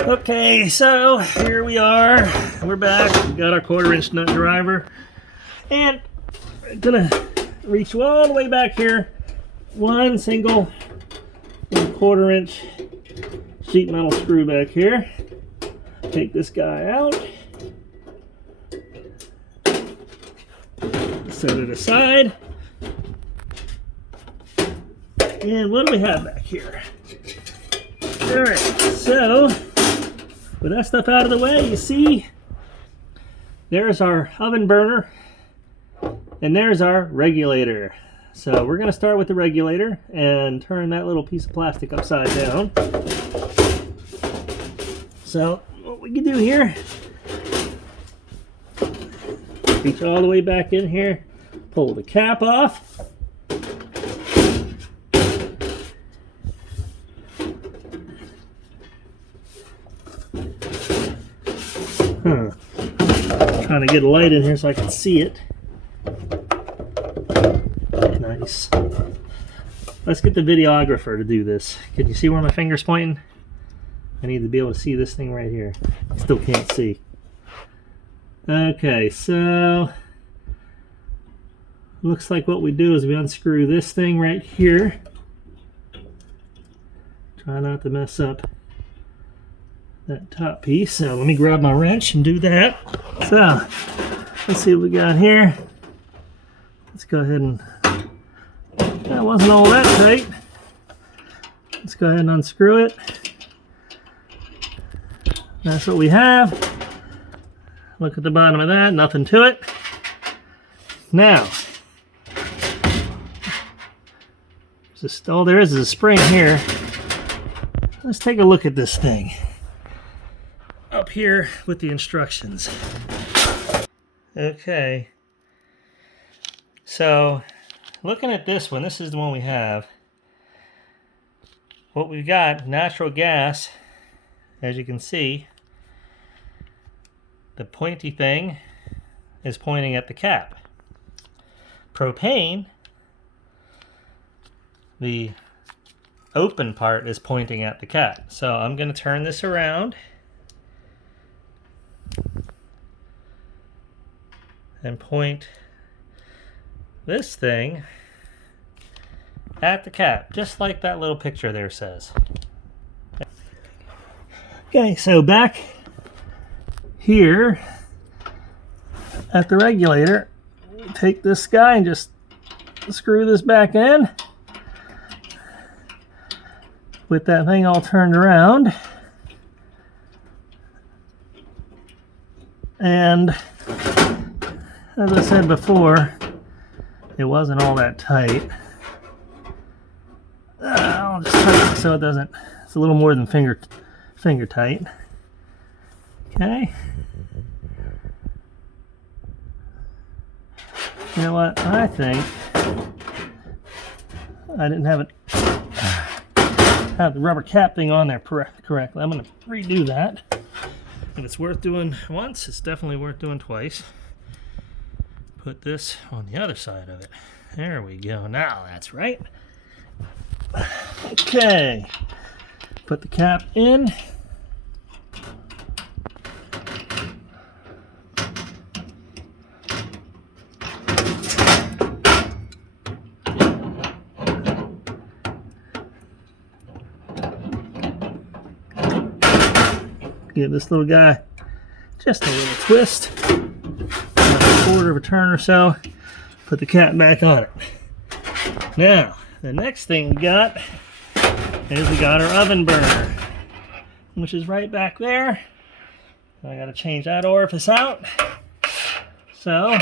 Okay, so here we are. We're back. We got our 1/4-inch nut driver, and I'm gonna reach all the way back here. One single 1/4-inch sheet metal screw back here. Take this guy out. Set it aside. And what do we have back here? Alright, so with that stuff out of the way, you see there's our oven burner and there's our regulator. So we're going to start with the regulator and turn that little piece of plastic upside down. So what we can do here, reach all the way back in here, pull the cap off. Trying to get a light in here so I can see it. Nice. Let's get the videographer to do this. Can you see where my finger's pointing? I need to be able to see this thing right here. Still can't see. Okay, so looks like what we do is we unscrew this thing right here. Try not to mess up that top piece. So let me grab my wrench and do that. So let's see what we got here. Let's go ahead and, that wasn't all that tight. Let's go ahead and unscrew it. That's what we have. Look at the bottom of that, nothing to it. Now, all there is a spring here. Let's take a look at this thing up here with the instructions. Okay, so looking at this one, this is the one we have. What we've got, natural gas, as you can see, the pointy thing is pointing at the cap. Propane, the open part is pointing at the cap. So I'm going to turn this around and point this thing at the cap, just like that little picture there says. Okay, so back here at the regulator, take this guy and just screw this back in with that thing all turned around. And as I said before, it wasn't all that tight. I'll just tighten it so it doesn't, it's a little more than finger tight. Okay. You know what? I think I didn't have the rubber cap thing on there correctly. I'm going to redo that. If it's worth doing once, it's definitely worth doing twice. Put this on the other side of it. There we go. Now that's right. Okay. Put the cap in. Give this little guy just a little twist, about a 1/4 of a turn or so. Put the cap back on it. Now, the next thing we got is we got our oven burner, which is right back there. I got to change that orifice out. So,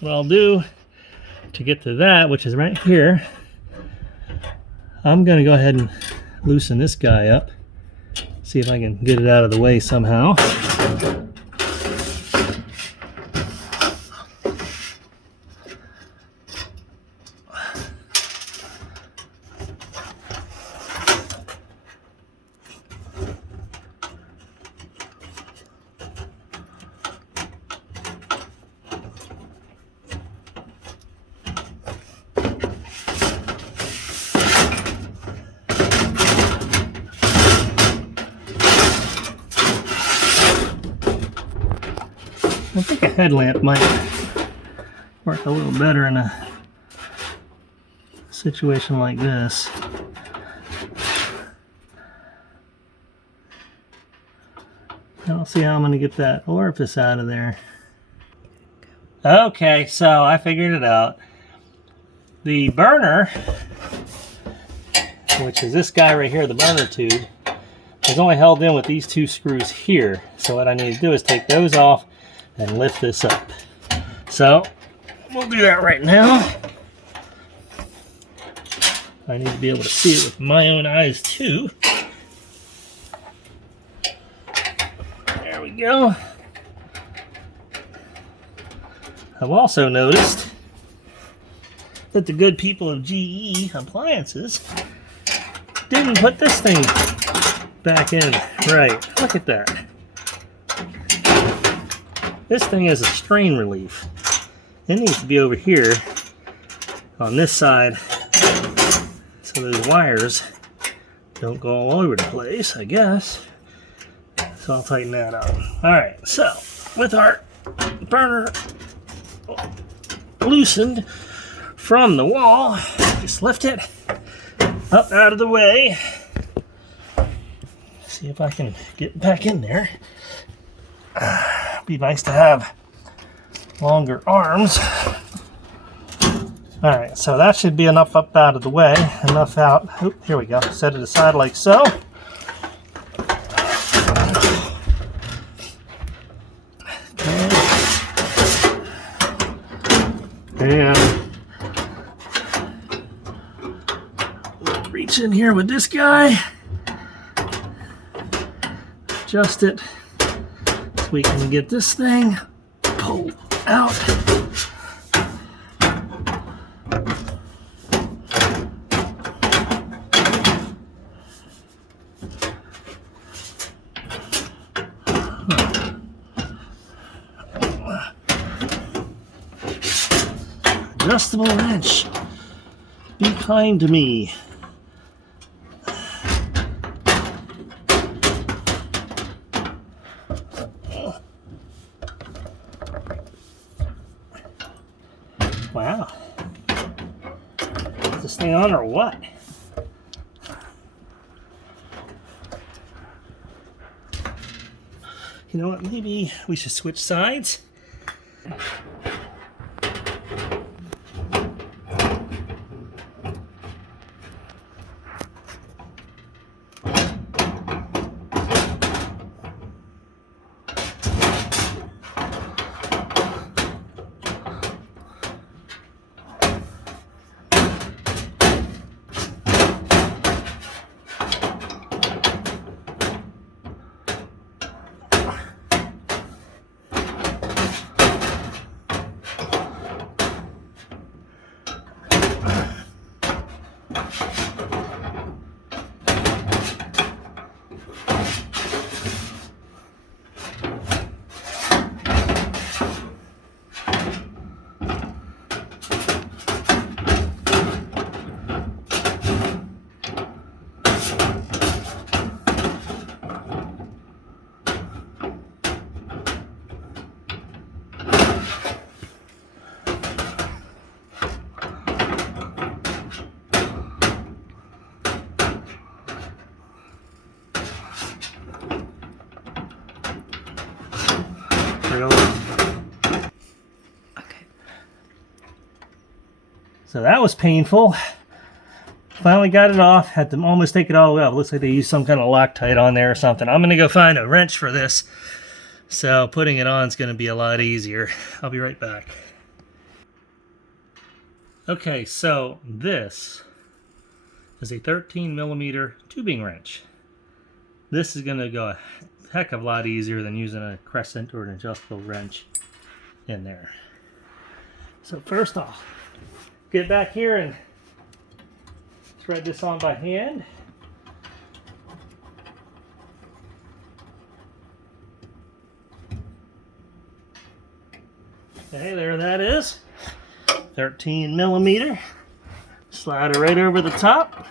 what I'll do to get to that, which is right here, I'm going to go ahead and loosen this guy up. See if I can get it out of the way somehow. I think a headlamp might work a little better in a situation like this. I don't see how I'm going to get that orifice out of there. Okay, so I figured it out. The burner, which is this guy right here, the burner tube, is only held in with these two screws here. So what I need to do is take those off and lift this up. So we'll do that right now. I need to be able to see it with my own eyes too. There we go. I've also noticed that the good people of GE appliances didn't put this thing back in right. Look at that. This thing is a strain relief. It needs to be over here on this side so those wires don't go all over the place, I guess. So I'll tighten that up. Alright, so with our burner loosened from the wall, just lift it up out of the way. See if I can get back in there. Be nice to have longer arms. Alright, so that should be enough up out of the way. Enough out. Oop, here we go. Set it aside like so. And we'll reach in here with this guy. Adjust it so we can get this thing pulled out. Adjustable wrench. Be kind to me. Wow. Is this thing on or what? You know what? Maybe we should switch sides. Okay. So that was painful. Finally got it off. Had to almost take it all the way off. Looks like they used some kind of Loctite on there or something. I'm going to go find a wrench for this. So putting it on is going to be a lot easier. I'll be right back. Okay, so this is a 13mm tubing wrench. This is going to go a heck of a lot easier than using a crescent or an adjustable wrench in there. So first off, get back here and thread this on by hand. Okay, there that is. 13mm. Slide it right over the top.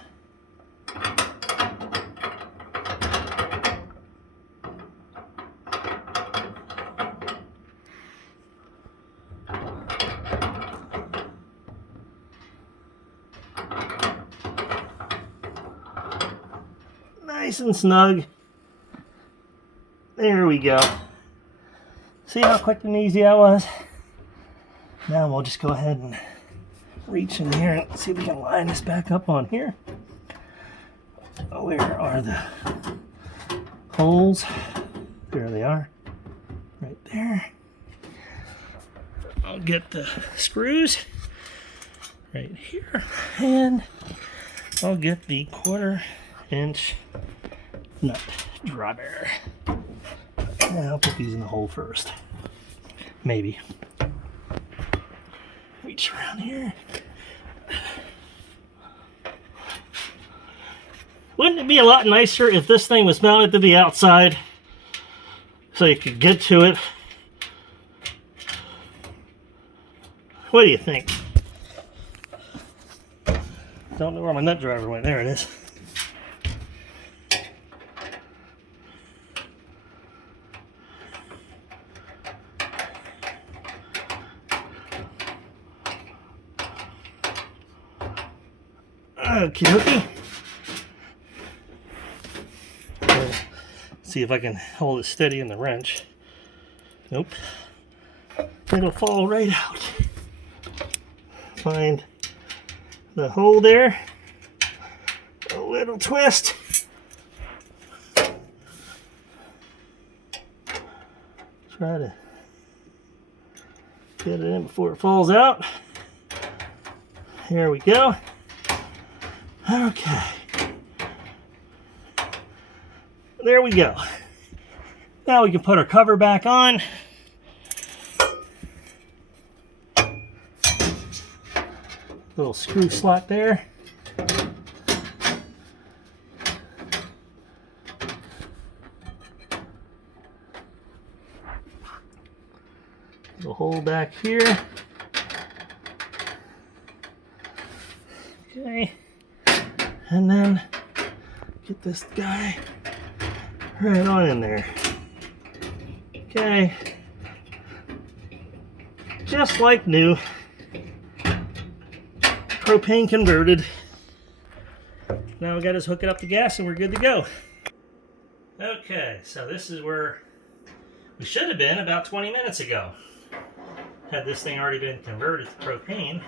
nice and snug. There we go. See how quick and easy that was? Now we'll just go ahead and reach in here and see if we can line this back up on here. Where are the holes? There they are. Right there. I'll get the screws right here, and I'll get the 1/4-inch nut driver. And I'll put these in the hole first. Maybe. Reach around here. Wouldn't it be a lot nicer if this thing was mounted to the outside so you could get to it? What do you think? Don't know where my nut driver went. There it is. Okie dokie. See if I can hold it steady in the wrench. Nope. It'll fall right out. Find the hole there. A little twist. Try to get it in before it falls out. Here we go. Okay. There we go. Now we can put our cover back on. Little screw slot there. Little hole back here. Okay. And then get this guy right on in there. Okay. Just like new. Propane converted. Now we got to hook it up to gas and we're good to go. Okay, so this is where we should have been about 20 minutes ago. Had this thing already been converted to propane.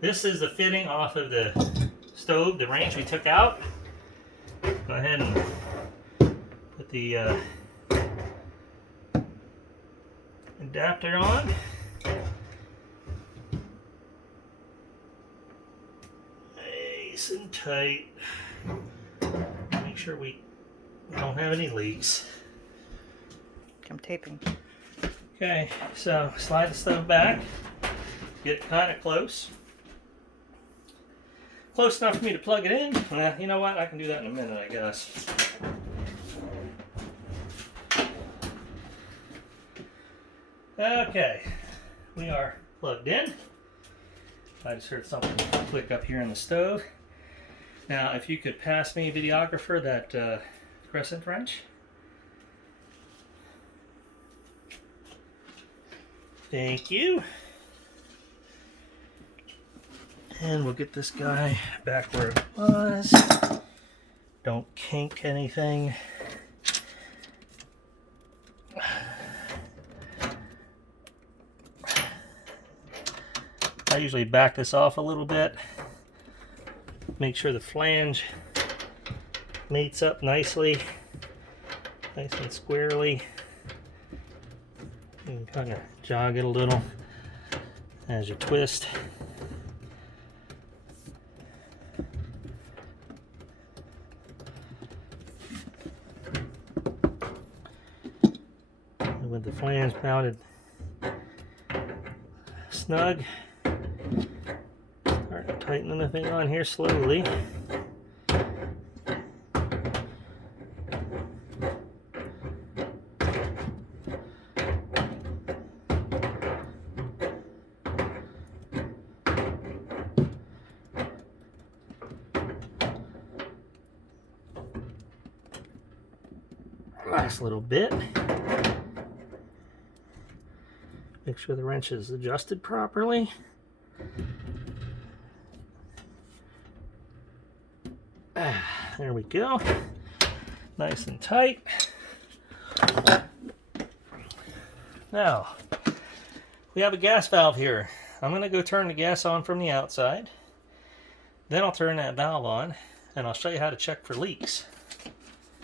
This is the fitting off of the stove, the range we took out. Go ahead and put the adapter on. Nice and tight. Make sure we don't have any leaks. I'm taping. Okay, so slide the stove back. Get kind of close. Close enough for me to plug it in. Well, you know what? I can do that in a minute, I guess. Okay, we are plugged in. I just heard something click up here in the stove. Now, if you could pass me, videographer, that crescent wrench. Thank you. And we'll get this guy back where it was. Don't kink anything. I usually back this off a little bit. Make sure the flange mates up nicely. Nice and squarely. You can kind of jog it a little as you twist. And with the flange mounted snug, start tightening the thing on here slowly. Last little bit. Make sure the wrench is adjusted properly. There we go. nice and tight. Now, we have a gas valve here. I'm going to go turn the gas on from the outside. Then I'll turn that valve on, and I'll show you how to check for leaks.